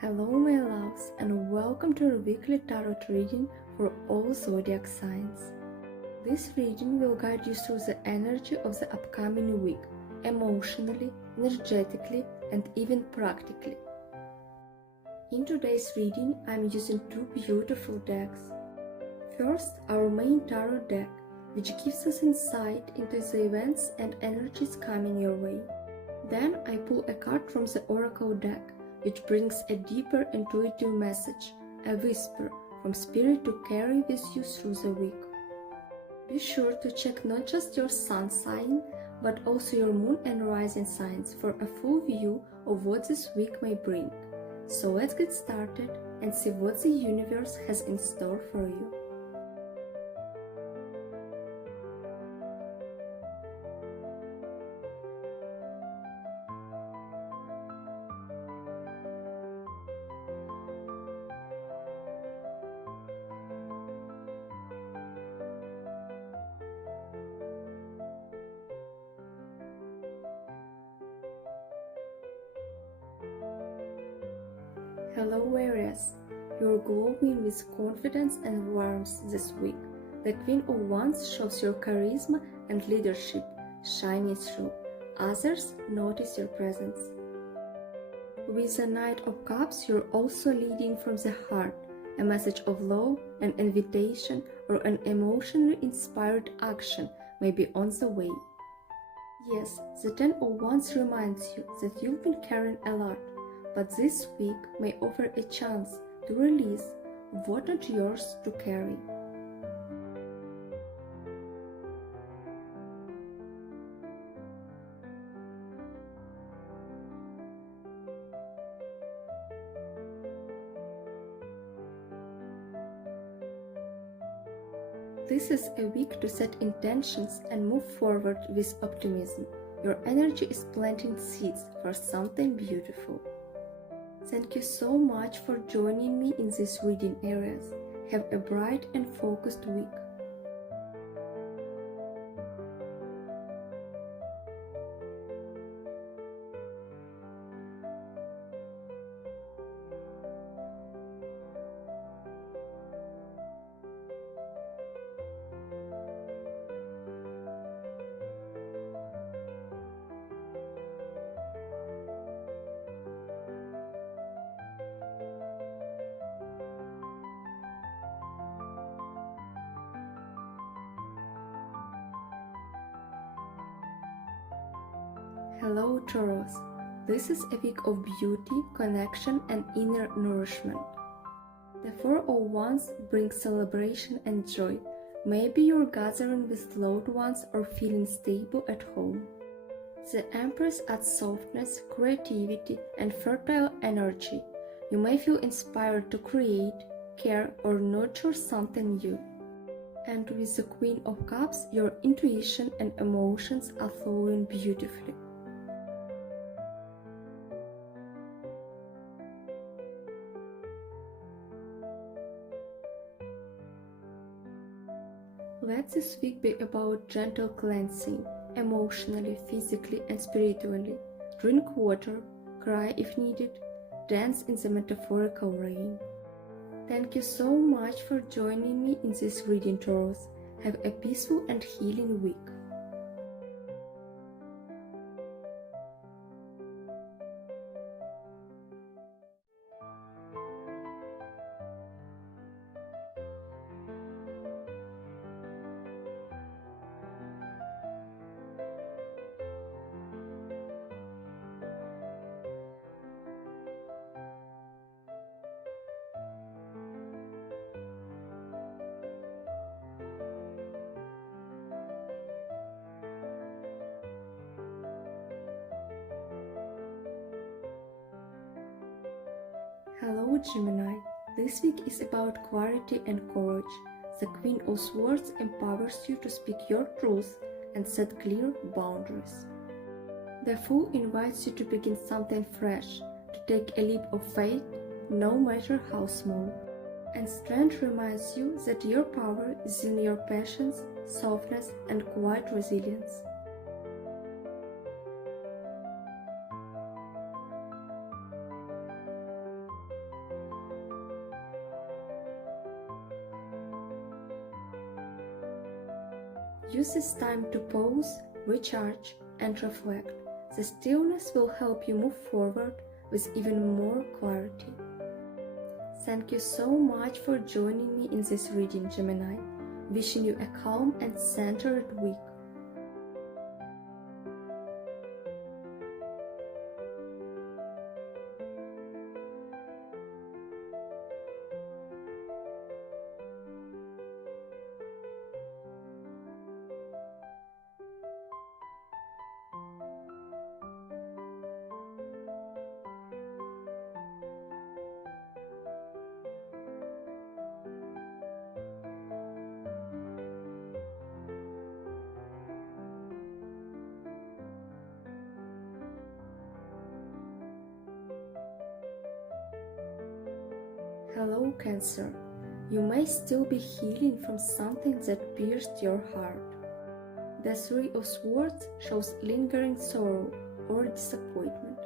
Hello my loves, and welcome to a weekly tarot reading for all zodiac signs. This reading will guide you through the energy of the upcoming week, emotionally, energetically, and even practically. In today's reading, I'm using two beautiful decks. First, our main tarot deck, which gives us insight into the events and energies coming your way. Then I pull a card from the Oracle deck, which brings a deeper intuitive message, a whisper from spirit to carry with you through the week. Be sure to check not just your sun sign, but also your moon and rising signs for a full view of what this week may bring. So let's get started and see what the universe has in store for you. Hello Aries, you're glowing with confidence and warmth this week. The Queen of Wands shows your charisma and leadership shining through. Others notice your presence. With the Knight of Cups, you're also leading from the heart, a message of love, an invitation, or an emotionally inspired action may be on the way. Yes, the Ten of Wands reminds you that you've been carrying a lot, but this week may offer a chance to release what not yours to carry. This is a week to set intentions and move forward with optimism. Your energy is planting seeds for something beautiful. Thank you so much for joining me in this reading, Aries. Have a bright and focused week. Hello Taurus, this is a week of beauty, connection and inner nourishment. The Four of Wands brings celebration and joy. Maybe you're gathering with loved ones or feeling stable at home. The Empress adds softness, creativity and fertile energy. You may feel inspired to create, care or nurture something new. And with the Queen of Cups, your intuition and emotions are flowing beautifully. Let this week be about gentle cleansing, emotionally, physically and spiritually. Drink water, cry if needed, dance in the metaphorical rain. Thank you so much for joining me in this reading, Taurus. Have a peaceful and healing week. Hello Gemini, this week is about clarity and courage. The Queen of Swords empowers you to speak your truth and set clear boundaries. The Fool invites you to begin something fresh, to take a leap of faith, no matter how small. And Strength reminds you that your power is in your patience, softness and quiet resilience. Use this time to pause, recharge, and reflect. The stillness will help you move forward with even more clarity. Thank you so much for joining me in this reading, Gemini. Wishing you a calm and centered week. Hello, Cancer. You may still be healing from something that pierced your heart. The Three of Swords shows lingering sorrow or disappointment.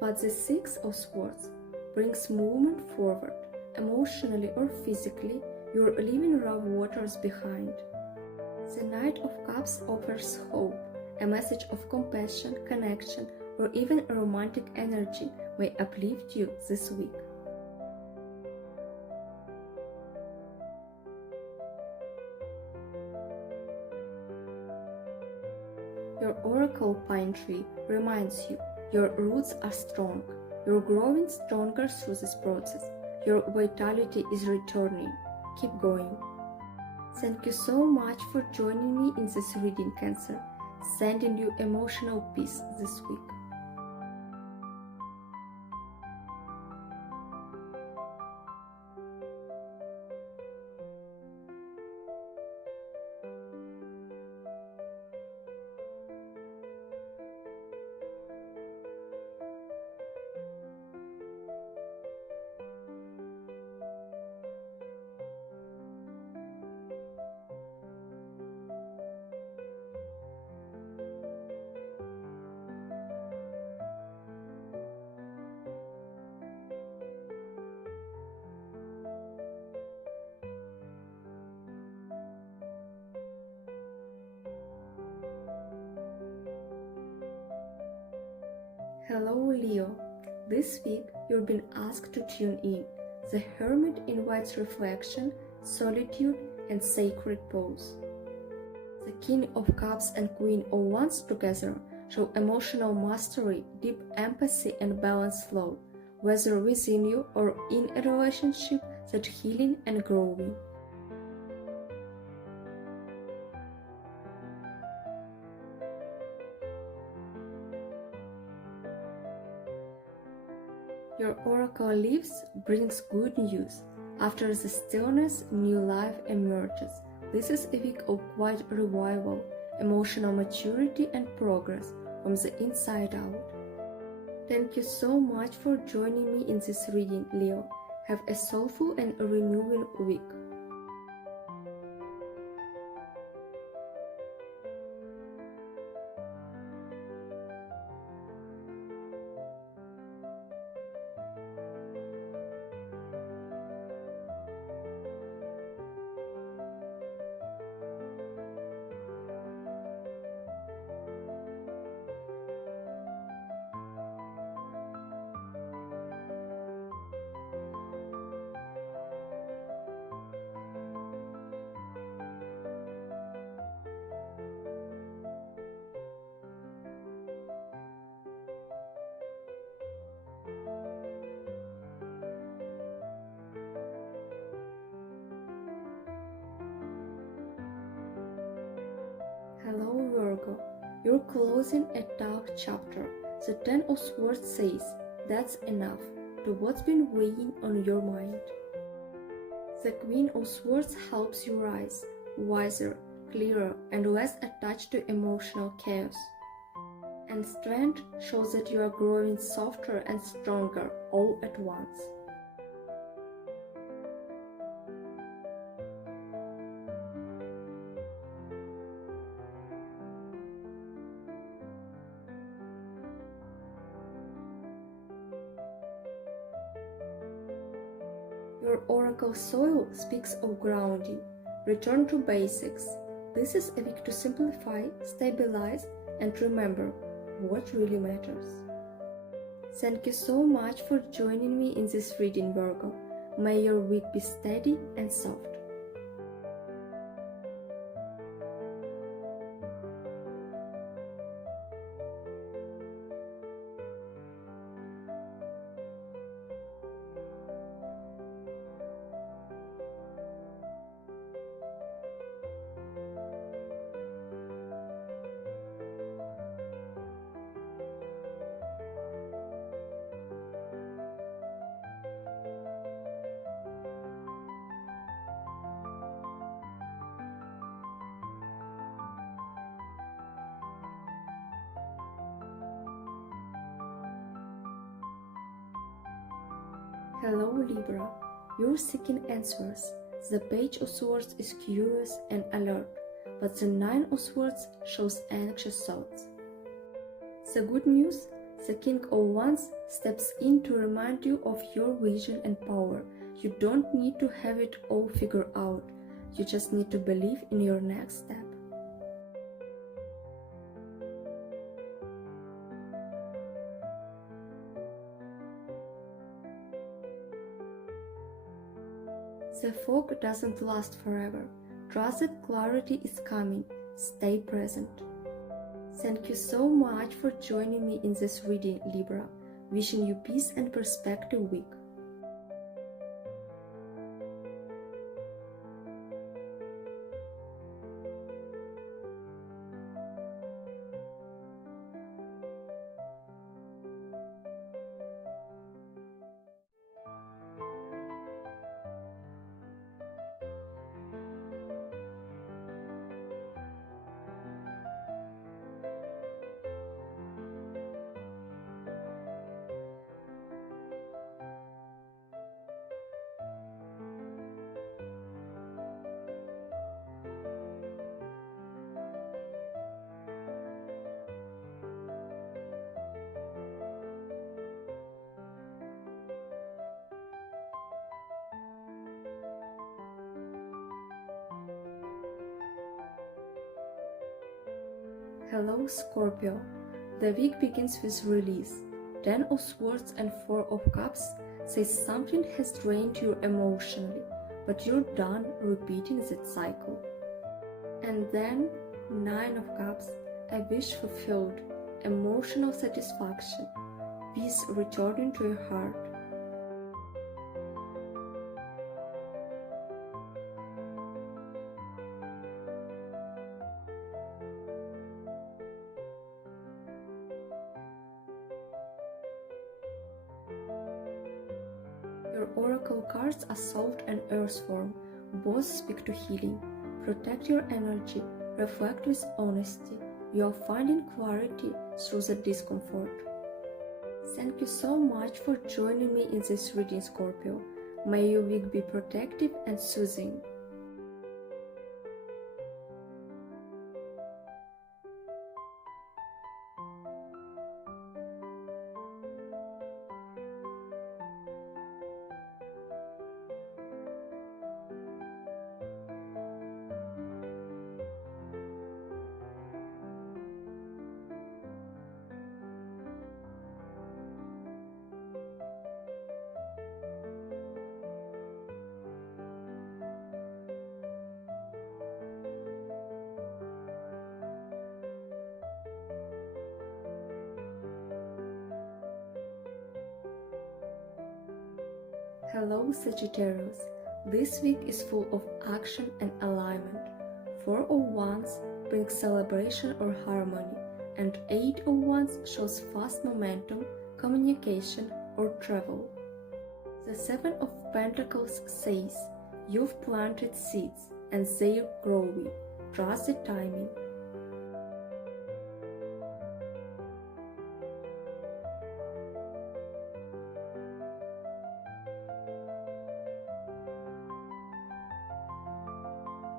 But the Six of Swords brings movement forward. Emotionally or physically, you're leaving rough waters behind. The Knight of Cups offers hope. A message of compassion, connection, or even a romantic energy may uplift you this week. Your Oracle Pine Tree reminds you your roots are strong. You're growing stronger through this process. Your vitality is returning. Keep going. Thank you so much for joining me in this reading, Cancer. Sending you emotional peace this week. Hello, Leo. This week you've been asked to tune in. The Hermit invites reflection, solitude, and sacred pause. The King of Cups and Queen of Wands together show emotional mastery, deep empathy, and balanced flow, whether within you or in a relationship that's healing and growing. Your Oracle leaves brings good news. After the stillness, new life emerges. This is a week of quiet revival, emotional maturity, and progress from the inside out. Thank you so much for joining me in this reading, Leo. Have a soulful and renewing week. Hello, Virgo. You're closing a dark chapter. The Ten of Swords says, that's enough, to what's been weighing on your mind. The Queen of Swords helps you rise, wiser, clearer, and less attached to emotional chaos. And Strength shows that you are growing softer and stronger all at once. Your Oracle Soil speaks of grounding. Return to basics. This is a week to simplify, stabilize, and remember what really matters. Thank you so much for joining me in this reading, Virgo. May your week be steady and soft. Hello Libra, you're seeking answers. The Page of Swords is curious and alert, but the Nine of Swords shows anxious thoughts. The good news, the King of Wands steps in to remind you of your vision and power. You don't need to have it all figured out, you just need to believe in your next step. The fog doesn't last forever. Trust that clarity is coming. Stay present. Thank you so much for joining me in this reading, Libra. Wishing you peace and perspective week. Hello Scorpio. The week begins with release. 10 of Swords and 4 of Cups says something has drained you emotionally, but you're done repeating that cycle. And then 9 of Cups, a wish fulfilled, emotional satisfaction, peace returning to your heart. Your oracle cards are salt and earth form. Both speak to healing. Protect your energy. Reflect with honesty. You are finding clarity through the discomfort. Thank you so much for joining me in this reading, Scorpio. May your week be protective and soothing. Hello Sagittarius. This week is full of action and alignment. 4 of Wands brings celebration or harmony, and 8 of Wands shows fast momentum, communication, or travel. The 7 of Pentacles says, you've planted seeds and they're growing. Trust the timing.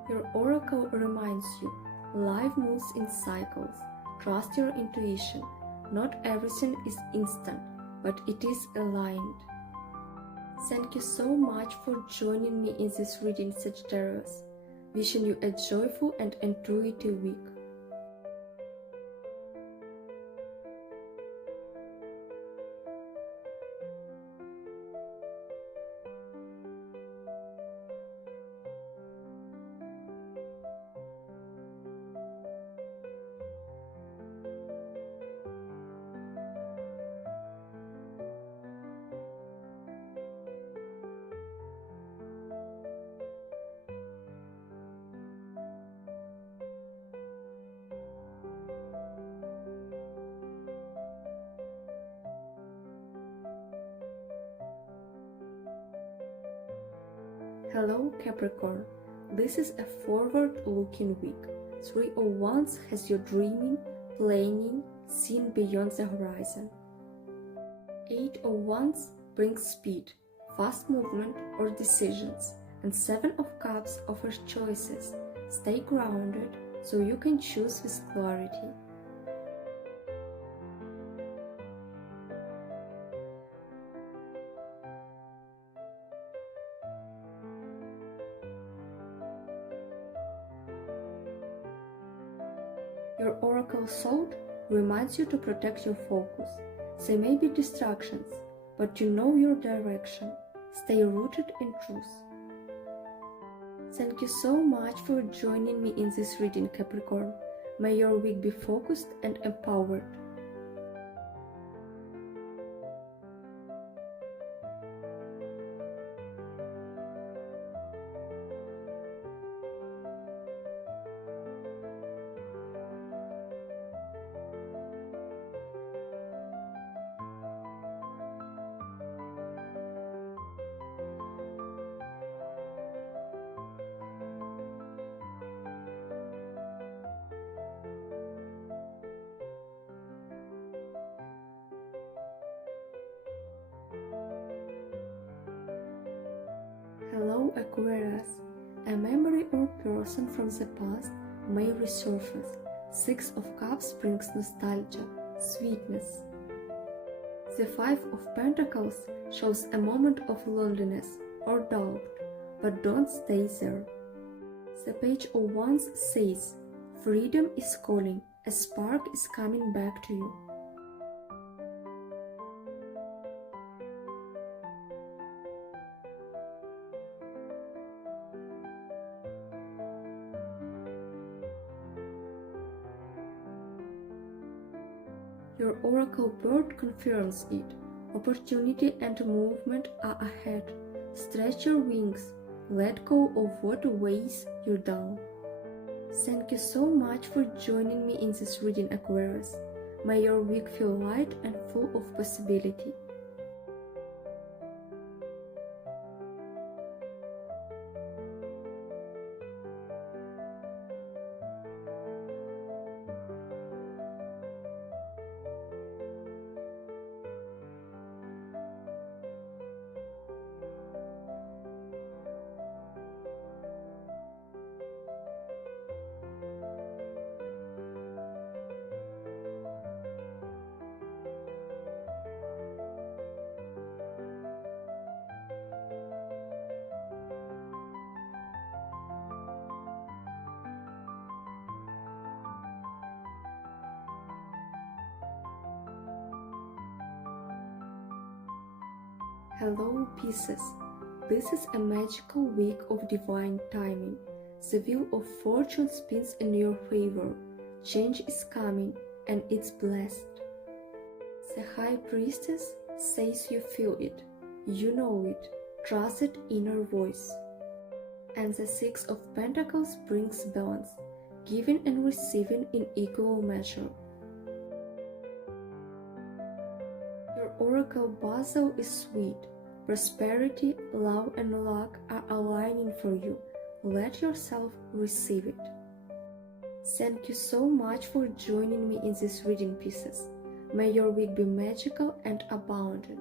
Your oracle reminds you, life moves in cycles. Trust your intuition. Not everything is instant, but it is aligned. Thank you so much for joining me in this reading, Sagittarius. Wishing you a joyful and intuitive week. Hello Capricorn, this is a forward-looking week. 3 of Wands has you dreaming, planning, seeing beyond the horizon. 8 of Wands brings speed, fast movement or decisions, and 7 of Cups offers choices. Stay grounded so you can choose with clarity. Your oracle thought reminds you to protect your focus. There may be distractions, but you know your direction. Stay rooted in truth. Thank you so much for joining me in this reading, Capricorn. May your week be focused and empowered. Hello Aquarius, a memory or person from the past may resurface. 6 of Cups brings nostalgia, sweetness. The 5 of Pentacles shows a moment of loneliness or doubt, but don't stay there. The Page of Wands says, freedom is calling, a spark is coming back to you. Your oracle bird confirms it. Opportunity and movement are ahead. Stretch your wings. Let go of what weighs you down. Thank you so much for joining me in this reading, Aquarius. May your week feel light and full of possibility. Hello Pisces, this is a magical week of divine timing. The wheel of fortune spins in your favor. Change is coming and it's blessed. The High Priestess says you feel it, you know it, trust that inner voice. And the 6 of Pentacles brings balance, giving and receiving in equal measure. Your oracle Basil is sweet. Prosperity, love and luck are aligning for you. Let yourself receive it. Thank you so much for joining me in this reading, Pisces. May your week be magical and abundant.